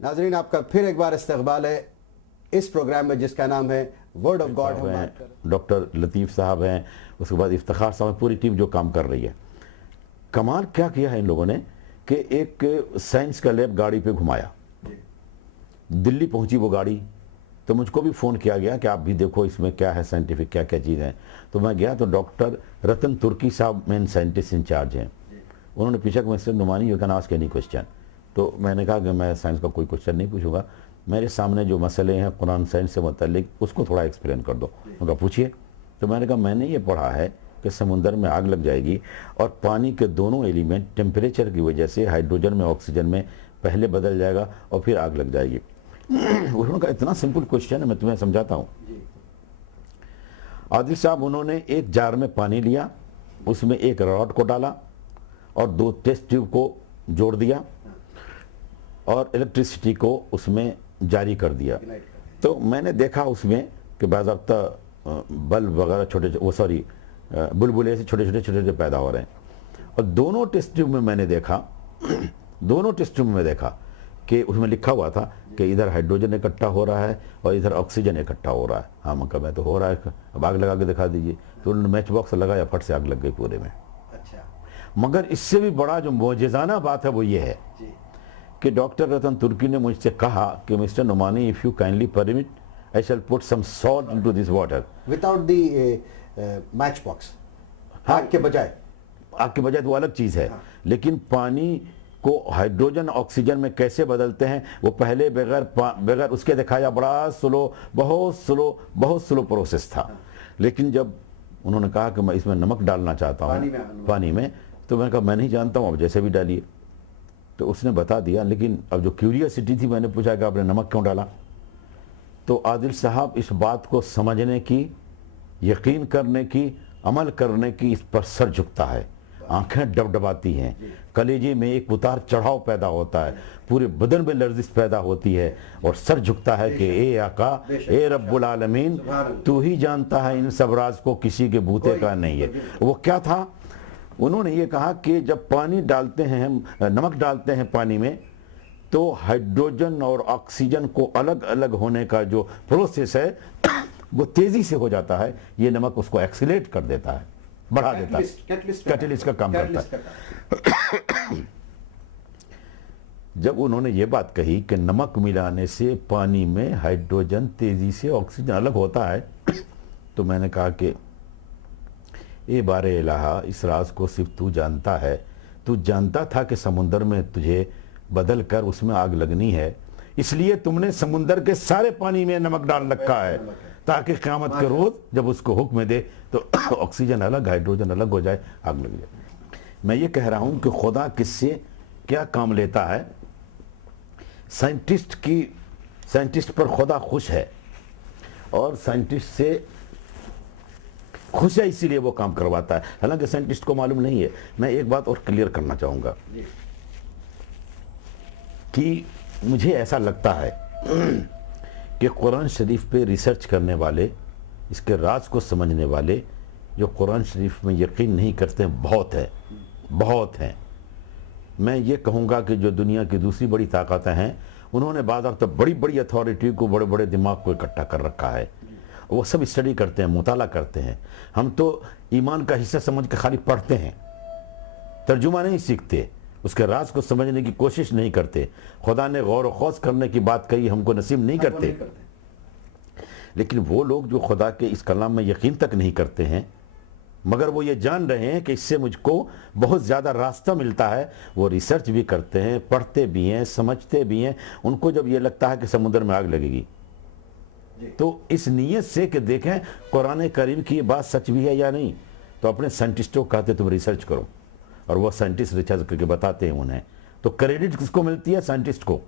ناظرین آپ کا پھر ایک بار استقبال ہے اس پروگرام میں جس کا نام ہے ورڈ آف گاڈ. ڈاکٹر لطیف صاحب ہیں, اس کے بعد افتخار صاحب, پوری ٹیم جو کام کر رہی ہے. کمال کیا کیا ہے ان لوگوں نے کہ ایک سائنس کا لیب گاڑی پہ گھمایا. دلی پہنچی وہ گاڑی تو مجھ کو بھی فون کیا گیا کہ آپ بھی دیکھو اس میں کیا ہے سائنٹیفک, کیا کیا چیز ہیں. تو میں گیا تو ڈاکٹر رتن ترکی صاحب مین سائنٹسٹ انچارج ہیں. انہوں نے پوچھا کہ mister Nomani you can ask any question. تو میں نے کہا کہ میں سائنس کا کوئی کوسچن نہیں پوچھوں گا, میرے سامنے جو مسئلے ہیں قرآن سائنس سے متعلق اس کو تھوڑا ایکسپلین کر دو. انہوں نے کہا پوچھئے. تو میں نے کہا میں نے یہ پڑھا ہے کہ سمندر میں آگ لگ جائے گی اور پانی کے دونوں ایلیمنٹ ٹیمپریچر کی وجہ سے ہائیڈروجن میں آکسیجن میں پہلے بدل جائے گا اور پھر آگ لگ جائے گی. انہوں نے کہا اتنا سمپل کوسچن ہے, میں تمہیں سمجھاتا ہوں. عادل صاحب انہوں نے ایک جار میں پانی لیا, اس میں ایک راڈ کو ڈالا اور 2 ٹیسٹ ٹیوب کو جوڑ دیا اور الیکٹریسٹی کو اس میں جاری کر دیا. تو میں نے دیکھا اس میں کہ باضابطہ بلب وغیرہ بلبلے سے چھوٹے چھوٹے پیدا ہو رہے ہیں. اور دونوں ٹیسٹ ٹیوب میں نے دیکھا کہ اس میں لکھا ہوا تھا کہ ادھر ہائیڈروجن اکٹھا ہو رہا ہے اور ادھر آکسیجن اکٹھا ہو رہا ہے. ہاں میں کہا میں تو ہو رہا ہے, اب آگ لگا کے دکھا دیجئے. تو انہوں نے میچ باکس لگایا, پھٹ سے آگ لگ گئی پورے میں. مگر اس سے بھی بڑا جو معجزانہ بات ہے وہ یہ ہے کہ ڈاکٹر رتن ترکی نے مجھ سے کہا کہ mister Nomani if you kindly permit I shall put some salt into this water. Without the match box. آگ کے بجائے تو الگ چیز ہے, لیکن پانی کو ہائیڈروجن آکسیجن میں کیسے بدلتے ہیں وہ پہلے بغیر اس کے دکھایا. بڑا بہت سلو پروسیس تھا. لیکن جب انہوں نے کہا کہ میں اس میں نمک ڈالنا چاہتا ہوں پانی میں, تو میں نے کہا میں نہیں جانتا ہوں, اب جیسے بھی ڈالیے. تو اس نے بتا دیا, لیکن اب جو کیوریوسٹی تھی میں نے پوچھا کہ آپ نے نمک کیوں ڈالا. تو عادل صاحب اس بات کو سمجھنے کی, یقین کرنے کی, عمل کرنے کی اس پر سر جھکتا ہے, آنکھیں ڈبڈباتی ہیں, کلیجے میں ایک اتار چڑھاؤ پیدا ہوتا ہے, پورے بدن میں لرزش پیدا ہوتی ہے اور سر جھکتا ہے کہ اے آقا, اے رب العالمین, تو ہی جانتا ہے ان سب راز کو, کسی کے بوتے کا نہیں ہے. وہ کیا تھا؟ انہوں نے یہ کہا کہ جب پانی ڈالتے ہیں, نمک ڈالتے ہیں پانی میں, تو ہائیڈروجن اور آکسیجن کو الگ الگ ہونے کا جو پروسیس ہے وہ تیزی سے ہو جاتا ہے. یہ نمک اس کو ایکسیلیٹ کر دیتا ہے, بڑھا دیتا ہے, کیٹلسٹ کا کام کرتا ہے. جب انہوں نے یہ بات کہی کہ نمک ملانے سے پانی میں ہائیڈروجن تیزی سے آکسیجن الگ ہوتا ہے, تو میں نے کہا کہ اے بار الہ, اس راز کو صرف تو جانتا ہے. تو جانتا تھا کہ سمندر میں تجھے بدل کر اس میں آگ لگنی ہے, اس لیے تم نے سمندر کے سارے پانی میں نمک ڈال رکھا ہے تاکہ قیامت کے روز جب اس کو حکم دے تو آکسیجن الگ, ہائیڈروجن الگ ہو جائے, آگ لگ جائے. میں یہ کہہ رہا ہوں کہ خدا کس سے کیا کام لیتا ہے. سائنٹسٹ پر خدا خوش ہے اور سائنٹسٹ سے خوش ہے, اسی لیے وہ کام کرواتا ہے. حالانکہ سائنٹسٹ کو معلوم نہیں ہے. میں ایک بات اور کلیئر کرنا چاہوں گا کہ مجھے ایسا لگتا ہے کہ قرآن شریف پہ ریسرچ کرنے والے اس کے راز کو سمجھنے والے جو قرآن شریف میں یقین نہیں کرتے ہیں بہت ہیں. میں یہ کہوں گا کہ جو دنیا کی دوسری بڑی طاقتیں ہیں انہوں نے بعض وقت بڑی بڑی اتھارٹی کو بڑے بڑے دماغ کو اکٹھا کر رکھا ہے. وہ سب اسٹڈی کرتے ہیں, مطالعہ کرتے ہیں. ہم تو ایمان کا حصہ سمجھ کے خالی پڑھتے ہیں, ترجمہ نہیں سیکھتے, اس کے راز کو سمجھنے کی کوشش نہیں کرتے. خدا نے غور و خوض کرنے کی بات کہی, ہم کو نصیب نہیں کرتے. لیکن وہ لوگ جو خدا کے اس کلام میں یقین تک نہیں کرتے ہیں مگر وہ یہ جان رہے ہیں کہ اس سے مجھ کو بہت زیادہ راستہ ملتا ہے, وہ ریسرچ بھی کرتے ہیں, پڑھتے بھی ہیں, سمجھتے بھی ہیں. ان کو جب یہ لگتا ہے کہ سمندر میں آگ لگے گی تو اس نیت سے کہ دیکھیں قرآن کریم کی یہ بات سچ بھی ہے یا نہیں, تو اپنے سائنٹسٹوں کو کہتے تم ریسرچ کرو, اور وہ سائنٹسٹ ریسرچ کر کے بتاتے ہیں انہیں. تو کریڈٹ کس کو ملتی ہے؟ سائنٹسٹ کو.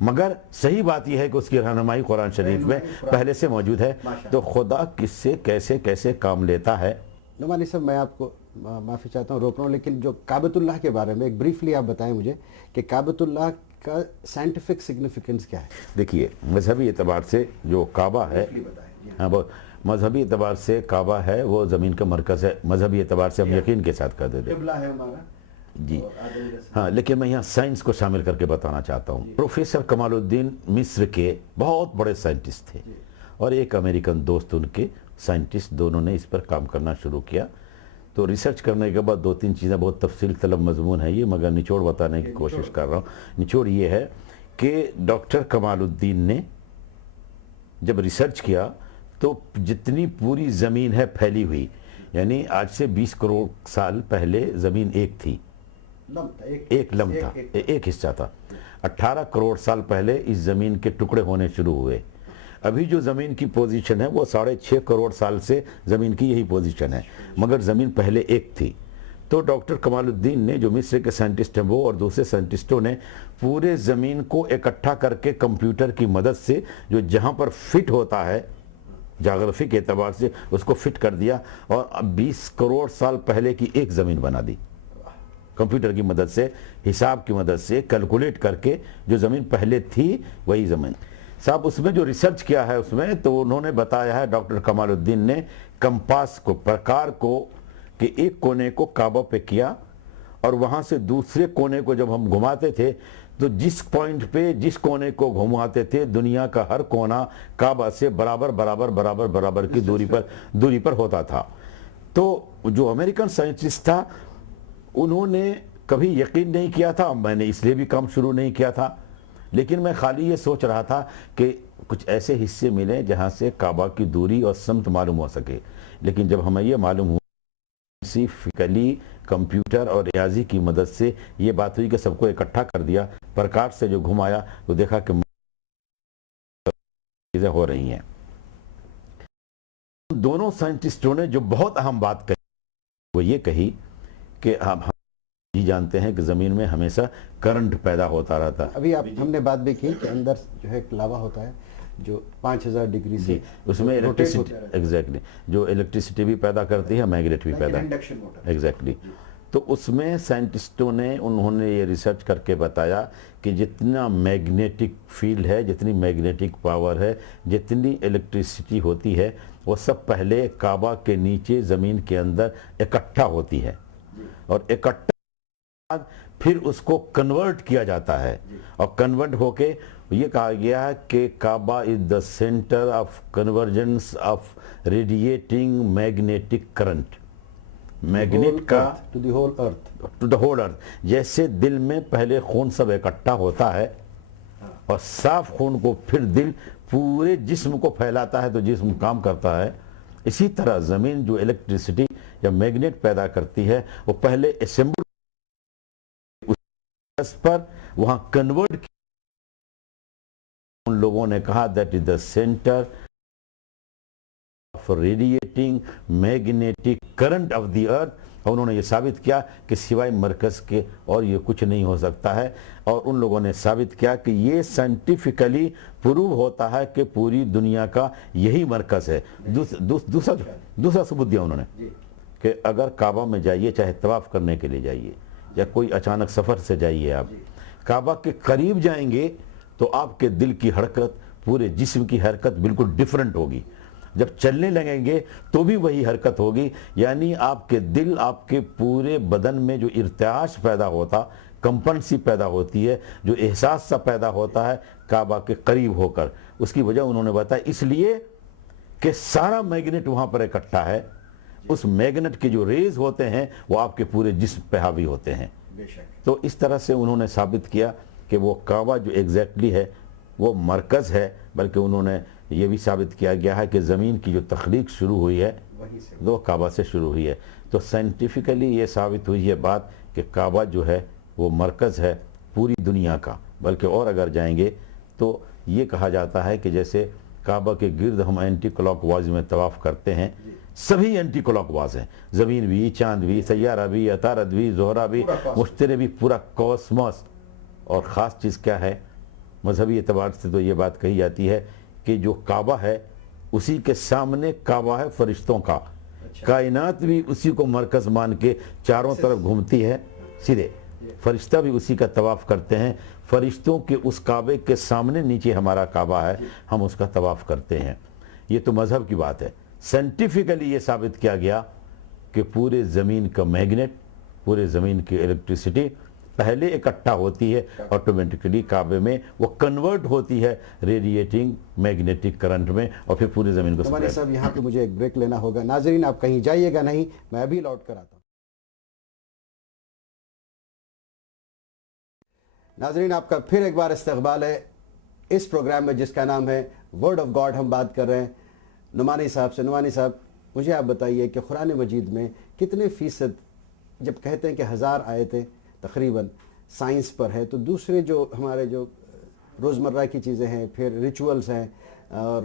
مگر صحیح بات یہ ہے کہ اس کی رہنمائی قرآن شریف میں پہلے سے موجود ہے. تو خدا کس سے کیسے کیسے کام لیتا ہے. نعمانی صاحب, میں آپ کو معافی چاہتا ہوں, روک رہا ہوں, لیکن جو کعبۃ اللہ کے بارے میں ایک بریفلی آپ بتائیں مجھے کہ کعبۃ اللہ کا سائنٹیفک سگنیفیکنس کیا ہے؟ دیکھیے, مذہبی اعتبار سے جو کعبہ ہے, ہاں وہ مذہبی اعتبار سے کعبہ ہے, وہ زمین کا مرکز ہے. مذہبی اعتبار سے ہم یقین کے ساتھ کہتے ہیں قبلہ ہے ہمارا. جی ہاں, لیکن میں یہاں سائنس کو شامل کر کے بتانا چاہتا ہوں. پروفیسر کمال الدین مصر کے بہت بڑے سائنٹسٹ تھے, اور ایک امریکن دوست ان کے سائنٹسٹ, دونوں نے اس پر کام کرنا شروع کیا. تو ریسرچ کرنے کے بعد دو تین چیزیں, بہت تفصیل طلب مضمون ہے یہ, مگر نچوڑ بتانے کی کوشش کر رہا ہوں. نچوڑ یہ ہے کہ ڈاکٹر کمال الدین نے جب ریسرچ کیا تو جتنی پوری زمین ہے پھیلی ہوئی, یعنی آج سے 20 کروڑ سال پہلے زمین ایک تھی, ایک لم تھا, ایک حصہ تھا. 18 کروڑ سال پہلے اس زمین کے ٹکڑے ہونے شروع ہوئے. ابھی جو زمین کی پوزیشن ہے وہ 6.5 کروڑ سال سے زمین کی یہی پوزیشن ہے, مگر زمین پہلے ایک تھی. تو ڈاکٹر کمال الدین نے, جو مصر کے سائنٹسٹ ہیں وہ, اور دوسرے سائنٹسٹوں نے پورے زمین کو اکٹھا کر کے کمپیوٹر کی مدد سے جو جہاں پر فٹ ہوتا ہے جغرافی کے اعتبار سے اس کو فٹ کر دیا, اور 20 کروڑ سال پہلے کی ایک زمین بنا دی. کمپیوٹر کی مدد سے, حساب کی مدد سے کیلکولیٹ کر کے جو زمین پہلے تھی وہی زمین. صاحب اس میں جو ریسرچ کیا ہے اس میں, تو انہوں نے بتایا ہے ڈاکٹر کمال الدین نے کمپاس کو, پرکار کو, کہ ایک کونے کو کعبہ پہ کیا, اور وہاں سے دوسرے کونے کو جب ہم گھماتے تھے تو جس پوائنٹ پہ جس کونے کو گھماتے تھے دنیا کا ہر کونا کعبہ سے برابر برابر برابر برابر کی دوری پر ہوتا تھا. تو جو امریکن سائنٹسٹ تھا انہوں نے کبھی یقین نہیں کیا تھا, میں نے اس لیے بھی کام شروع نہیں کیا تھا, لیکن میں خالی یہ سوچ رہا تھا کہ کچھ ایسے حصے ملیں جہاں سے کعبہ کی دوری اور سمت معلوم ہو سکے. لیکن جب ہمیں یہ معلوم ہوا فزیکلی کمپیوٹر اور ریاضی کی مدد سے یہ بات ہوئی کہ سب کو اکٹھا کر دیا, پرکار سے جو گھمایا تو دیکھا کہ چیزیں ہو رہی ہیں. دونوں سائنٹسٹوں نے جو بہت اہم بات کہی وہ یہ کہی کہ ہم یہ جانتے ہیں کہ زمین میں ہمیشہ کرنٹ پیدا ہوتا رہتا ہے. ابھی ہم نے بات بھی کی کہ اندر جو ہے لاوا ہوتا ہے جو 5000 ڈگری سے, اس میں الیکٹریسٹی, ایگزیکٹلی, جو الیکٹریسٹی بھی پیدا کرتی ہے, میگنیٹ بھی پیدا, ایگزیکٹلی. تو اس میں سائنٹسٹوں نے, انہوں نے یہ ریسرچ کر کے بتایا کہ جتنا میگنیٹک فیلڈ ہے, جتنی میگنیٹک پاور ہے, جتنی الیکٹریسٹی ہوتی ہے, وہ سب پہلے کعبہ کے نیچے زمین کے اندر اکٹھا ہوتی ہے, اور اکٹھا پھر اس کو کنورٹ کیا جاتا ہے, اور کنورٹ ہو کے یہ کہا گیا ہے کہ Kaaba is the centre of convergence of radiating magnetic current. Magnet کا to the whole earth, to the whole earth. جیسے دل میں پہلے خون سب اکٹھا ہوتا ہے اور صاف خون کو پھر دل پورے جسم کو پھیلاتا ہے تو جسم کام کرتا ہے, اسی طرح زمین جو الیکٹریسٹی یا میگنیٹ پیدا کرتی ہے وہ پہلے اسمبل پر وہاں کنورٹ. ان لوگوں نے کہا that is the center of radiating magnetic current of the earth, اور انہوں نے یہ ثابت کیا کہ سوائے مرکز کے اور یہ کچھ نہیں ہو سکتا ہے. اور ان لوگوں نے ثابت کیا کہ یہ سائنٹیفکلی پروو ہوتا ہے کہ پوری دنیا کا یہی مرکز ہے. دوسرا ثبوت دیا انہوں نے کہ اگر کعبہ میں جائیے, چاہے طواف کرنے کے لیے جائیے یا کوئی اچانک سفر سے جائیے, آپ کعبہ کے قریب جائیں گے تو آپ کے دل کی حرکت, پورے جسم کی حرکت بالکل ڈیفرنٹ ہوگی. جب چلنے لگیں گے تو بھی وہی حرکت ہوگی، یعنی آپ کے دل، آپ کے پورے بدن میں جو ارتعاش پیدا ہوتا، کمپن سی پیدا ہوتی ہے، جو احساس سا پیدا ہوتا ہے کعبہ کے قریب ہو کر، اس کی وجہ انہوں نے بتایا اس لیے کہ سارا میگنیٹ وہاں پر اکٹھا ہے، اس میگنیٹ کے جو ریز ہوتے ہیں وہ آپ کے پورے جسم پہ حاوی ہوتے ہیں۔ تو اس طرح سے انہوں نے ثابت کیا کہ وہ کعبہ جو ایگزیکٹلی ہے وہ مرکز ہے، بلکہ انہوں نے یہ بھی ثابت کیا گیا ہے کہ زمین کی جو تخلیق شروع ہوئی ہے وہ کعبہ سے شروع ہوئی ہے۔ تو سائنٹیفیکلی یہ ثابت ہوئی ہے بات کہ کعبہ جو ہے وہ مرکز ہے پوری دنیا کا، بلکہ اور اگر جائیں گے تو یہ کہا جاتا ہے کہ جیسے کعبہ کے گرد ہم اینٹی کلاک وائز میں طواف کرتے ہیں، سبھی اینٹی کلاک واز ہیں، زمین بھی، چاند بھی، سیارہ بھی، عطارد بھی، زہرہ بھی، مشتری بھی، پورا کوسموس۔ اور خاص چیز کیا ہے، مذہبی اعتبار سے تو یہ بات کہی جاتی ہے کہ جو کعبہ ہے اسی کے سامنے کعبہ ہے فرشتوں کا، کائنات بھی اسی کو مرکز مان کے چاروں طرف گھومتی ہے سیدھے، فرشتہ بھی اسی کا طواف کرتے ہیں، فرشتوں کے اس کعبے کے سامنے نیچے ہمارا کعبہ ہے، ہم اس کا طواف کرتے ہیں۔ یہ تو مذہب کی بات ہے۔ سائنٹیفیکلی یہ ثابت کیا گیا کہ پورے زمین کا میگنیٹ، پورے زمین کی الیکٹریسٹی پہلے اکٹھا ہوتی ہے آٹومیٹکلی کعبے میں، وہ کنورٹ ہوتی ہے ریڈیٹنگ میگنیٹک کرنٹ میں، اور پھر پوری زمین کو نعمانی صاحب یہاں پہ مجھے ایک بریک لینا ہوگا، ناظرین آپ کہیں جائیے گا نہیں، میں ابھی لوٹ کر آتا ہوں۔ ناظرین آپ کا پھر ایک بار استقبال ہے اس پروگرام میں جس کا نام ہے ورڈ آف گاڈ۔ ہم بات کر رہے ہیں نعمانی صاحب سے۔ نعمانی صاحب مجھے آپ بتائیے کہ قرآن مجید میں کتنے فیصد، جب کہتے ہیں کہ 1000 آیتیں تقریباً سائنس پر ہے، تو دوسرے جو ہمارے جو روزمرہ کی چیزیں ہیں، پھر ریچولز ہیں اور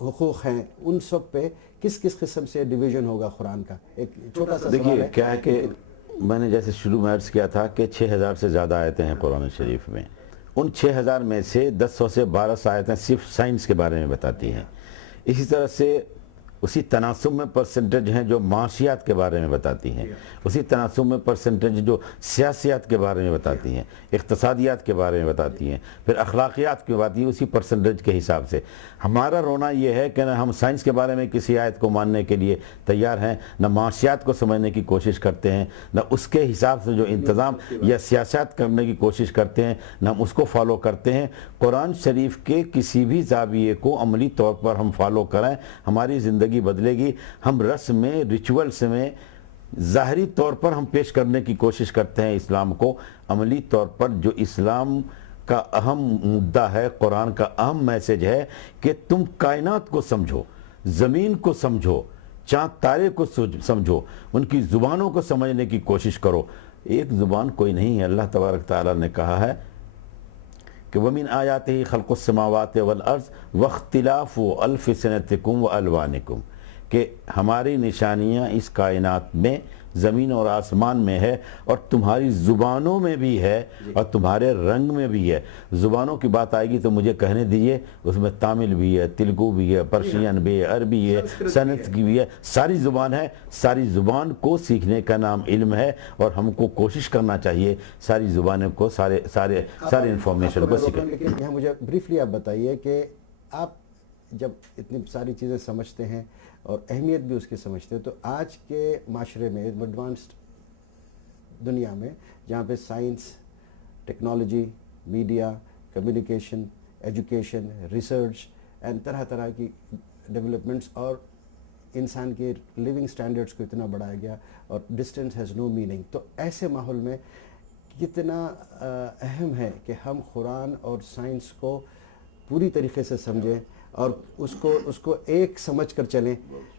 حقوق ہیں، ان سب پہ کس کس قسم سے ڈویژن ہوگا قرآن کا؟ ایک چھوٹا سا سوال دیکھیے ہے۔ کیا ہے کہ میں نے جیسے شروع میں عرض کیا تھا کہ 6000 سے زیادہ آیتیں ہیں قرآن شریف میں، ان 6000 میں سے 100 سے 1200 آیتیں صرف سائنس کے بارے میں بتاتی ہیں۔ اسی طرح سے اسی تناسب میں پرسنٹیج ہیں جو معاشیات کے بارے میں بتاتی ہیں، اسی تناسب میں پرسنٹیج جو سیاسیات کے بارے میں بتاتی ہیں، اقتصادیات کے بارے میں بتاتی ہیں، پھر اخلاقیات کی بتاتی ہیں، اسی پرسنٹیج کے حساب سے۔ ہمارا رونا یہ ہے کہ نہ ہم سائنس کے بارے میں کسی آیت کو ماننے کے لیے تیار ہیں، نہ معاشیات کو سمجھنے کی کوشش کرتے ہیں، نہ اس کے حساب سے جو انتظام یا سیاست کرنے کی کوشش کرتے ہیں، نہ ہم اس کو فالو کرتے ہیں۔ قرآن شریف کے کسی بھی زاویے کو عملی طور پر ہم فالو کریں، ہماری زندگی بدلے گی۔ ہم رسم میں، ریچولز میں ظاہری طور پر ہم پیش کرنے کی کوشش کرتے ہیں اسلام کو، عملی طور پر جو اسلام کا اہم مدعا ہے، قرآن کا اہم میسج ہے کہ تم کائنات کو سمجھو، زمین کو سمجھو، چاند تارے کو سمجھو، ان کی زبانوں کو سمجھنے کی کوشش کرو۔ ایک زبان کوئی نہیں ہے، اللہ تبارک تعالیٰ نے کہا ہے کہ وَمِنْ آيَاتِهِ خَلْقُ السَّمَاوَاتِ وَالْأَرْضِ وَاخْتِلَافُ أَلْسِنَتِكُمْ وَأَلْوَانِكُمْ، کہ ہماری نشانیاں اس کائنات میں، زمین اور آسمان میں ہے، اور تمہاری زبانوں میں بھی ہے، اور تمہارے رنگ میں بھی ہے۔ زبانوں کی بات آئے گی تو مجھے کہنے دیجئے، اس میں تامل بھی ہے، تلگو بھی ہے، پرشین بھی ہے، عربی ہے، سنسکرت کی بھی ہے، ساری زبان ہے۔ ساری زبان کو سیکھنے کا نام علم ہے، اور ہم کو کوشش کرنا چاہیے ساری زبانوں کو، سارے انفارمیشن کو سیکھیں۔ لیکن یہاں مجھے بریفلی آپ بتائیے کہ آپ جب اتنی ساری چیزیں سمجھتے ہیں اور اہمیت بھی اس کی سمجھتے ہیں، تو آج کے معاشرے میں، ایڈوانسڈ دنیا میں جہاں پہ science, technology, media, communication, education, research and طرح طرح کی ڈیولپمنٹس، اور انسان کے لیونگ سٹینڈرڈز کو اتنا بڑھایا گیا، اور ڈسٹینس ہیز نو میننگ، تو ایسے ماحول میں کتنا اہم ہے کہ ہم قرآن اور سائنس کو پوری طریقے سے سمجھیں اور اس کو ایک سمجھ کر چلیں،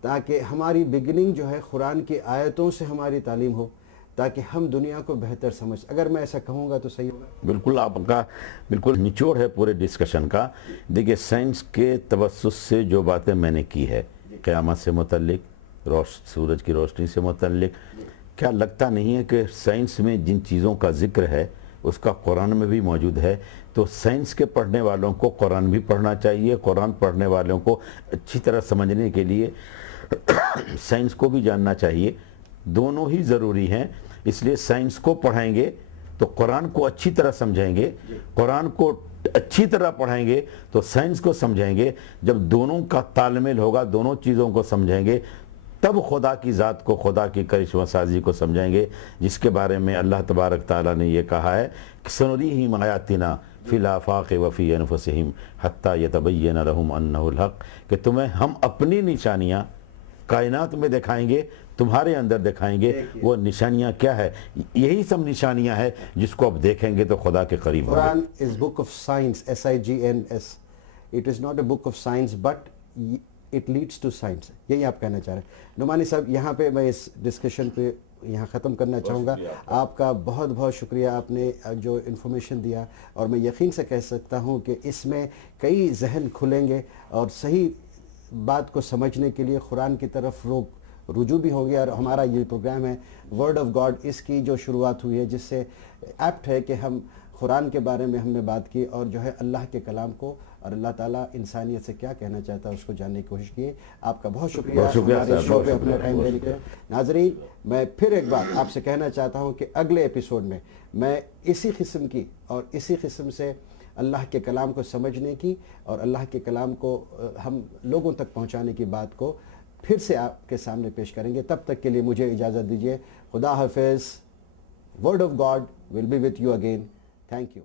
تاکہ ہماری بگننگ جو ہے قرآن کی آیتوں سے ہماری تعلیم ہو، تاکہ ہم دنیا کو بہتر سمجھ۔ اگر میں ایسا کہوں گا تو صحیح ہوگا؟ بالکل، آپ کا بالکل نچوڑ ہے پورے ڈسکشن کا۔ دیکھیے سائنس کے توسط سے جو باتیں میں نے کی ہے، قیامت سے متعلق، سورج کی روشنی سے متعلق، کیا لگتا نہیں ہے کہ سائنس میں جن چیزوں کا ذکر ہے اس کا قرآن میں بھی موجود ہے؟ تو سائنس کے پڑھنے والوں کو قرآن بھی پڑھنا چاہیے، قرآن پڑھنے والوں کو اچھی طرح سمجھنے کے لیے سائنس کو بھی جاننا چاہیے۔ دونوں ہی ضروری ہیں، اس لیے سائنس کو پڑھیں گے تو قرآن کو اچھی طرح سمجھیں گے، قرآن کو اچھی طرح پڑھیں گے تو سائنس کو سمجھیں گے. جب دونوں کا تال میل ہوگا, دونوں چیزوں کو سمجھیں گے, تب خدا کی ذات کو, خدا کی کرشمہ سازی کو سمجھیں گے, جس کے بارے میں اللہ تبارک تعالیٰ نے یہ کہا ہے کہ سنریہم آیاتنا فی الآفاق وفی انفسہم حتی یتبین لہم انہ الحق, کہ تمہیں ہم اپنی نشانیاں کائنات میں دکھائیں گے, تمہارے اندر دکھائیں گے. وہ نشانیاں کیا ہے؟ یہی سب نشانیاں ہیں جس کو اب دیکھیں گے تو خدا کے قریب ہوں گے. قرآن is book of science, S-I-G-N-S. It is not a book of science but it leads to science. یہی آپ کہنا چاہ رہے ہیں. نعمانی صاحب, یہاں پہ میں اس ڈسکشن پہ یہاں ختم کرنا چاہوں گا. آپ کا بہت بہت شکریہ, آپ نے جو انفارمیشن دیا, اور میں یقین سے کہہ سکتا ہوں کہ اس میں کئی ذہن کھلیں گے اور صحیح بات کو سمجھنے کے لیے قرآن کی طرف رجوع بھی ہوں گے. اور ہمارا یہ پروگرام ہے ورڈ آف گاڈ, اس کی جو شروعات ہوئی ہے جس سے ایپٹ ہے کہ ہم قرآن کے بارے میں ہم نے بات کی, اور جو ہے اللہ کے کلام کو اور اللہ تعالیٰ انسانیت سے کیا کہنا چاہتا ہے اس کو جاننے کی کوشش کیے. آپ کا بہت شکریہ ہمارے شو پہ اپنا ٹائم دینے کے. ناظرین, میں پھر ایک بار آپ سے کہنا چاہتا ہوں کہ اگلے ایپیسوڈ میں میں اسی قسم کی اور اسی قسم سے اللہ کے کلام کو سمجھنے کی اور اللہ کے کلام کو ہم لوگوں تک پہنچانے کی بات کو پھر سے آپ کے سامنے پیش کریں گے. تب تک کے لیے مجھے اجازت دیجیے. خدا حافظ. Word of God will be with you again. Thank you.